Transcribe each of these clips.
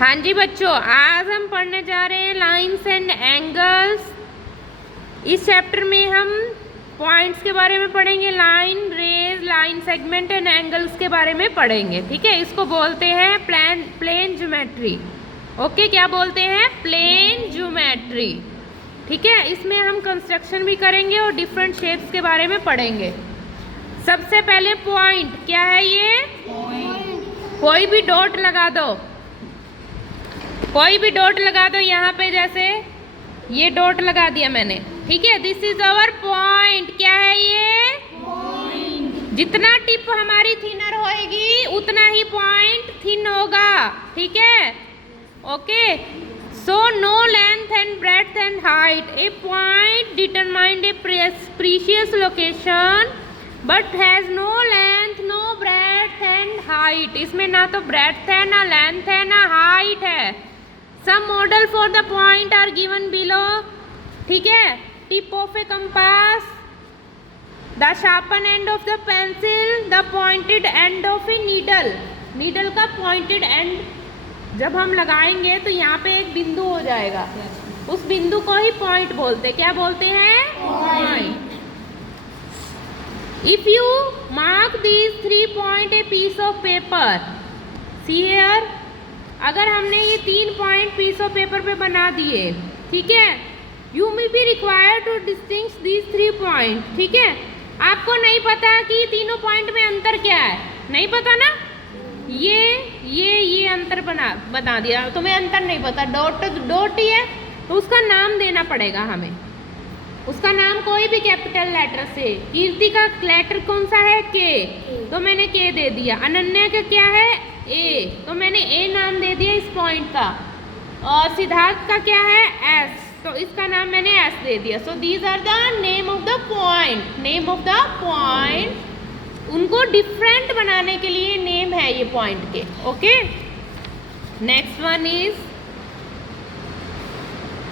हाँ जी बच्चों, आज हम पढ़ने जा रहे हैं लाइंस एंड एंगल्स। इस चैप्टर में हम पॉइंट्स के बारे में पढ़ेंगे, line, rays, line segment and angles के बारे में पढ़ेंगे। ठीक है, इसको बोलते हैं प्लेन ज्योमेट्री। ओके, क्या बोलते हैं? Plane geometry. ठीक है, इसमें हम कंस्ट्रक्शन भी करेंगे और डिफरेंट शेप्स के बारे में पढ़ेंगे। सबसे पहले पॉइंट क्या है? ये पॉइंट। कोई भी डॉट लगा दो, कोई भी डॉट लगा दो यहाँ पे, जैसे ये डॉट लगा दिया मैंने। ठीक है, दिस इज आवर पॉइंट। क्या है ये? पॉइंट। जितना टिप हमारी थिनर होएगी उतना ही पॉइंट थिन होगा। ठीक है, okay. So no length and breadth and height. A point determined a precious location but has no length, no breadth and height. इसमें ना तो ब्रेड्थ है, ना लेंथ है, ना हाइट है। Some model for the point are given below. ठीक है, tip of a compass, the sharpen end of the pencil, the pointed end of a needle. Needle का pointed end जब हम लगाएंगे तो यहाँ पे एक बिंदु हो जाएगा, उस बिंदु को ही point बोलते। क्या बोलते हैं? Point. If you mark these 3 points a piece of paper, see here. अगर हमने ये 3 पॉइंट पीस ऑफ पेपर पे बना दिए, ठीक है, you may be required to distinguish these 3 point. ठीक है, आपको नहीं पता कि तीनों पॉइंट में अंतर क्या है, नहीं पता ना। ये अंतर बना दिया, तुम्हें अंतर नहीं पता, डॉट ही है तो उसका नाम देना पड़ेगा हमें। उसका नाम कोई भी कैपिटल लेटर से। कीर्ति का लेटर कौन सा है? के, तो मैंने के दे दिया। अनन्या का क्या है? ए, तो मैंने ए नाम दे दिया इस पॉइंट का। और सिद्धार्थ का क्या है? एस, तो इसका नाम मैंने एस दे दिया। So these are the name of the point. Name of the point, उनको डिफरेंट बनाने के लिए नेम है ये पॉइंट के। Okay, next one is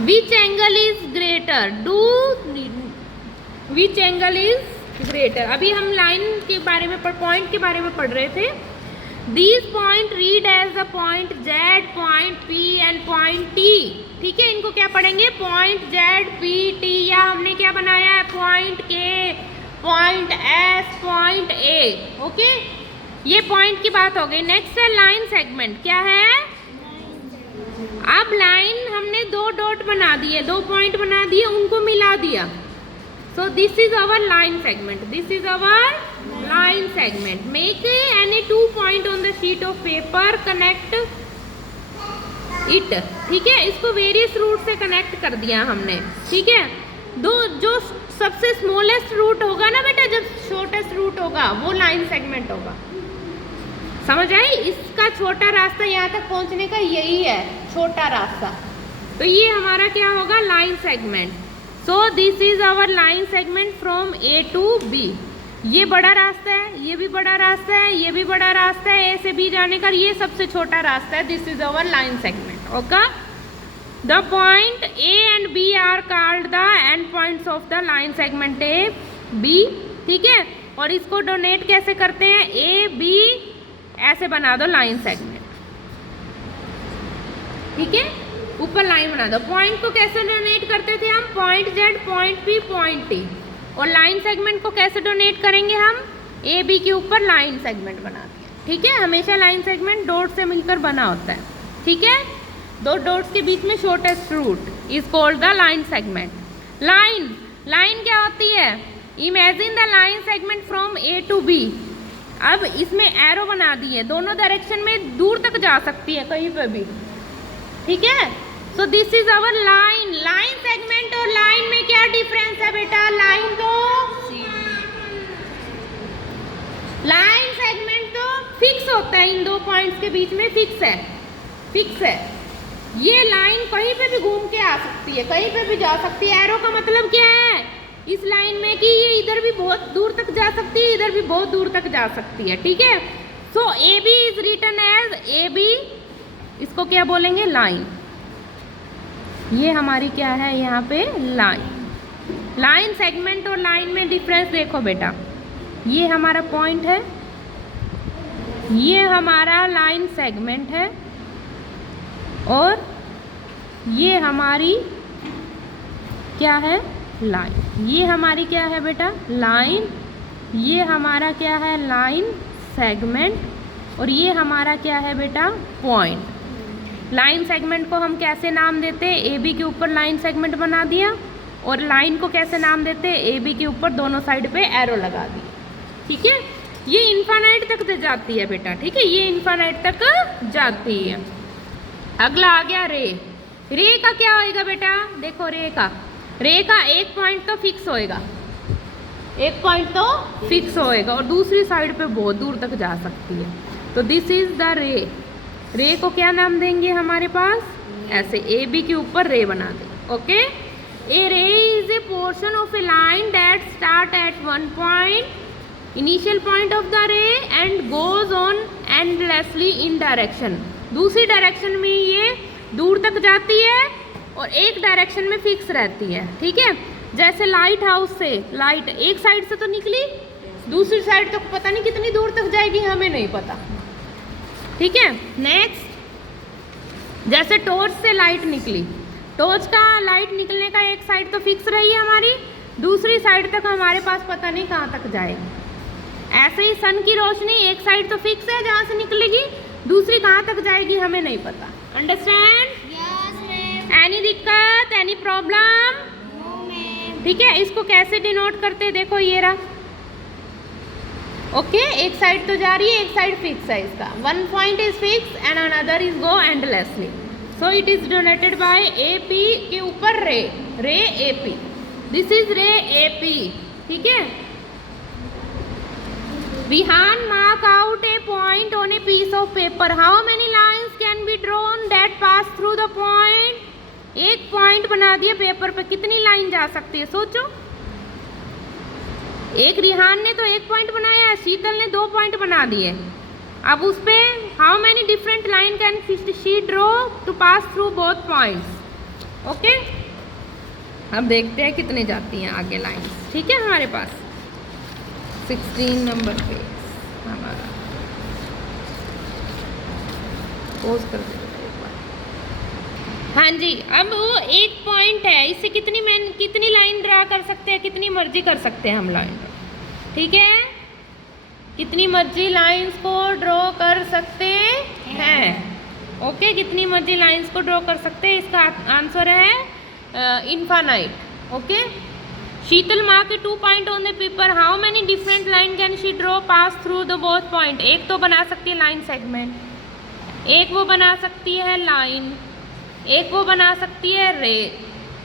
which angle is greater. Do which angle is greater. अभी हम लाइन के बारे में पॉइंट के बारे में पढ़ रहे थे। These point read as the point Z, point P and point T. ठीक है, इनको क्या पढ़ेंगे? पॉइंट Z, P, T, या हमने क्या बनाया है? Point K, point S, point A। Okay, ये पॉइंट की बात हो गई। नेक्स्ट है लाइन सेगमेंट। क्या है? अब लाइन हमने 2 डॉट बना दिए, 2 पॉइंट बना दिए, उनको मिला दिया। So this is our line segment. This is our line segment. Make any 2 point on the sheet of paper. Connect it. ठीक है, इसको वेरियस रूट से कनेक्ट कर दिया हमने। ठीक है, जो सबसे स्मॉलेस्ट रूट होगा ना बेटा, जब शॉर्टेस्ट रूट होगा वो लाइन सेगमेंट होगा। समझ आई? इसका छोटा रास्ता यहाँ तक पहुँचने का यही है, छोटा रास्ता। तो ये हमारा क्या होगा? Line segment. So this is our line segment from A to B. ये बड़ा रास्ता है, ये भी बड़ा रास्ता है, ये भी बड़ा रास्ता है, ए से बी जाने का ये सबसे छोटा रास्ता है। This is our line segment. Okay, the point A and B are called the end points of the line segment A B. ठीक है, और इसको डोनेट कैसे करते हैं? ए बी ऐसे बना दो लाइन सेगमेंट। ठीक है, ऊपर लाइन बना दो। पॉइंट को कैसे डोनेट करते थे हम? Point Z, point P, point T. और लाइन सेगमेंट को कैसे डोनेट करेंगे हम? ए बी के ऊपर लाइन सेगमेंट बना दिया। ठीक है, हमेशा लाइन सेगमेंट डॉट से मिलकर बना होता है। ठीक है, 2 डॉट्स के बीच में shortest route is called the line segment. Line क्या होती है? Imagine the line segment from A to B. अब इसमें एरो बना दिए, दोनों डायरेक्शन में दूर तक जा सकती है, कहीं पे भी। ठीक है, so this is our line. Line segment और लाइन में क्या डिफरेंस है बेटा? लाइन सेगमेंट तो फिक्स होता है, इन 2 पॉइंट्स के बीच में फिक्स है। ये लाइन कहीं पे भी घूम के आ सकती है, कहीं पे भी जा सकती है। एरो का मतलब क्या है इस लाइन में? कि ये इधर भी बहुत दूर तक जा सकती है, इधर भी बहुत दूर तक जा सकती है। ठीक है, so A B is written as A B. इसको क्या बोलेंगे? लाइन। ये हमारी क्या है यहाँ पे? लाइन। लाइन सेगमेंट और लाइन में डिफरेंस देखो बेटा। ये हमारा पॉइंट है, ये हमारा लाइन सेगमेंट है, और ये हमारी क्या है, लाइन। ये हमारी क्या है बेटा, लाइन। ये हमारा क्या है, लाइन सेगमेंट। और ये हमारा क्या है बेटा, पॉइंट। लाइन सेगमेंट को हम कैसे नाम देते हैं, ए बी के ऊपर लाइन सेगमेंट बना दिया। और लाइन को कैसे नाम देते हैं, ए बी के ऊपर दोनों साइड पे एरो लगा दिया। ठीक है, ये इन्फानाइट तक जाती है बेटा। ठीक है, ये इन्फानाइट तक जाती है। अगला आ गया रे। रे का क्या होएगा बेटा, देखो रे का एक पॉइंट तो फिक्स होएगा, एक पॉइंट तो फिक्स होएगा और दूसरी साइड पे बहुत दूर तक जा सकती है। तो दिस इज द रे। रे को क्या नाम देंगे हमारे पास, ऐसे ए बी के ऊपर रे बना दें। ओके, ए रे is a portion of A line that start at one point, initial point of the रे, and goes on endlessly in direction. दूसरी डायरेक्शन में ये दूर तक जाती है और एक डायरेक्शन में फिक्स रहती है। ठीक है, जैसे लाइट हाउस से लाइट एक साइड से तो निकली, दूसरी साइड तक पता नहीं कितनी दूर तक जाएगी, हमें नहीं पता। ठीक है, नेक्स्ट, जैसे टॉर्च से लाइट निकली, टॉर्च का लाइट निकलने का एक साइड तो फिक्स रही है हमारी, दूसरी साइड तक हमारे पास पता नहीं कहाँ तक जाएगी। ऐसे ही सन की रोशनी एक साइड तो फिक्स है जहाँ से निकलेगी, दूसरी कहाँ तक जाएगी हमें नहीं पता। अंडरस्टैंड? एनी दिक्कत, एनी प्रॉब्लम? ठीक है, इसको कैसे डिनोट करते हैं, देखो ये रहा। ओके, एक साइड तो जा रही है, एक साइड फिक्स है इसका। One point is fix and another is go endlessly, so it is donated bye A P के ऊपर रे, रे ए पी। दिस इज रे ए पी। ठीक है, Vihan, mark out a point on a piece of paper. How many lines can be drawn that pass through the point? एक point बना दिया पेपर पे, कितनी लाइन जा सकती है सोचो। एक रिहान ने तो एक पॉइंट बनाया है, शीतल ने 2 पॉइंट बना दिए। अब उस पे how many different line can she draw two pass through both points. Okay, अब देखते हैं कितने जाती हैं आगे लाइन। ठीक है, हमारे पास 16 नंबर पे हमारा पोज कर देते हैं एक बार। हाँ जी, अब वो एक पॉइंट है, इससे कितनी लाइन ड्रा कर सकते हैं, कितनी मर्जी कर सकते हैं हम लाइन। ठीक है, कितनी मर्जी लाइंस को ड्रॉ कर सकते हैं। ओके, कितनी मर्जी लाइंस को ड्रॉ कर सकते हैं, इसका आंसर है infinite. Okay, Sheetal mark 2 point on the paper, how many different line can she draw pass through the both point. एक तो बना सकती है लाइन सेगमेंट, एक वो बना सकती है लाइन, एक वो बना सकती है रे।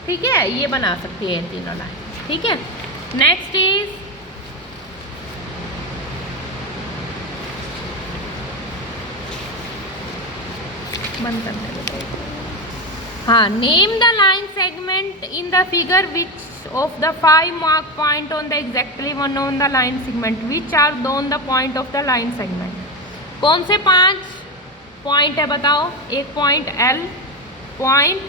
ठीक है, ये बना सकती है तीनों लाइन। ठीक है, नेक्स्ट इज बंद कर दे। हाँ, name the line segment in the figure which of the 5 mark point on the exactly one on the line segment which are on the point of the line segment। कौन से 5 point है बताओ। एक point L, point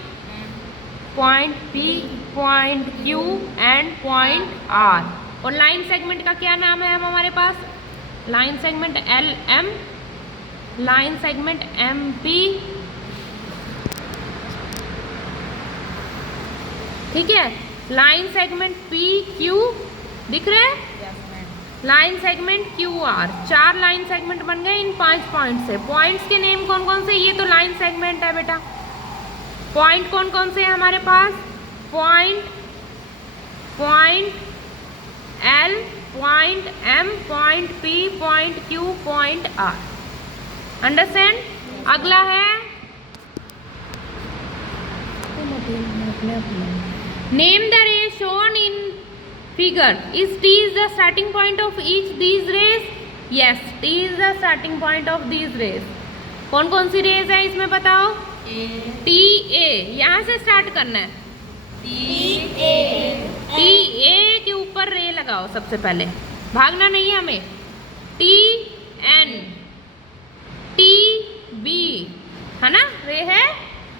P, point Q and point R। और line segment का क्या नाम है हमारे पास, line segment LM, line segment MP। ठीक है, लाइन सेगमेंट पी क्यू दिख रहे हैं, line segment Q R. 4 line segment बन गए इन 5 पॉइंट से। पॉइंट्स के नेम कौन कौन से, ये तो लाइन सेगमेंट है बेटा। पॉइंट कौन कौन से हैं हमारे पास, point L, point M, point P, point Q, point R. Understand? अगला है name the ray shown in figure. Is T is the starting point of each these rays? Yes, T is the starting point of these rays। कौन कौन सी raise है इसमें बताओ। T A, यहाँ से start करना है। टी ए के ऊपर रे लगाओ सबसे पहले, भागना नहीं है हमें। टी एन, टी बी, है ना, रे है।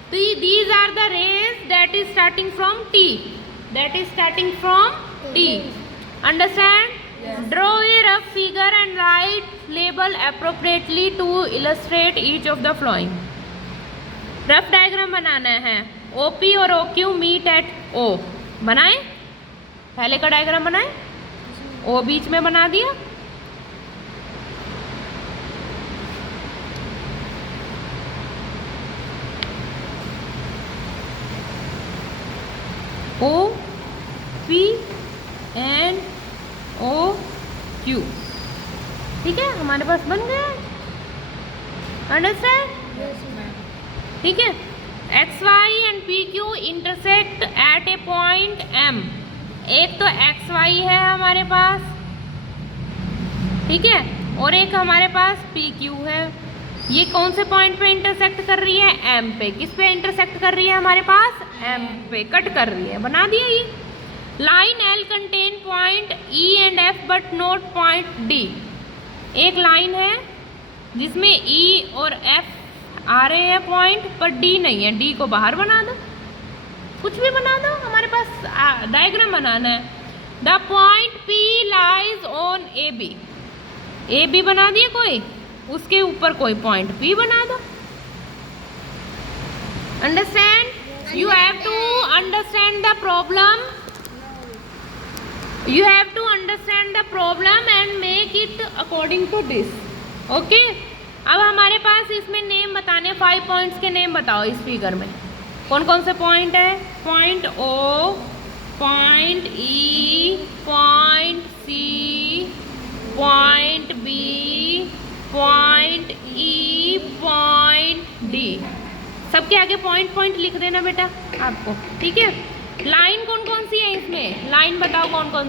तो these are the rays that is starting from T, that is starting from T। Understand? Yes. Draw a rough figure and write label appropriately to illustrate each of the following। Rough diagram बनाना है। OP और OQ meet at O। बनाए, पहले का diagram बनाए, O बीच में बना दिया। OP एंड OQ, ठीक है, हमारे पास बन गया। अंडरस्टैंड? ठीक है। XY and PQ intersect at A point M। एक तो XY है हमारे पास, ठीक है, और एक हमारे पास PQ है। ये कौन से पॉइंट पे इंटरसेक्ट कर रही है? M पे। किस पे इंटरसेक्ट कर रही है? हमारे पास M पे कट कर रही है। बना दिया ये। Line L contain point E and F but not point D। एक लाइन है जिसमें E और F आ रहे हैं पॉइंट, पर D नहीं है। D को बाहर बना दो, कुछ भी बना दो, हमारे पास डायग्राम बनाना है। The point P lies on AB। AB बना दिए कोई, उसके ऊपर कोई पॉइंट P बना दो। Understand? You have to understand the problem, you have to understand the problem and make it according to this। Okay, अब हमारे पास इसमें नेम बताने, 5 पॉइंट्स के नेम बताओ इस फिगर में। कौन कौन से पॉइंट है? Point O, point E, point C, point B, point E, point D। सबके आगे पॉइंट पॉइंट लिख देना बेटा आपको, ठीक है। लाइन कौन कौन सी है इसमें? लाइन बताओ कौन कौन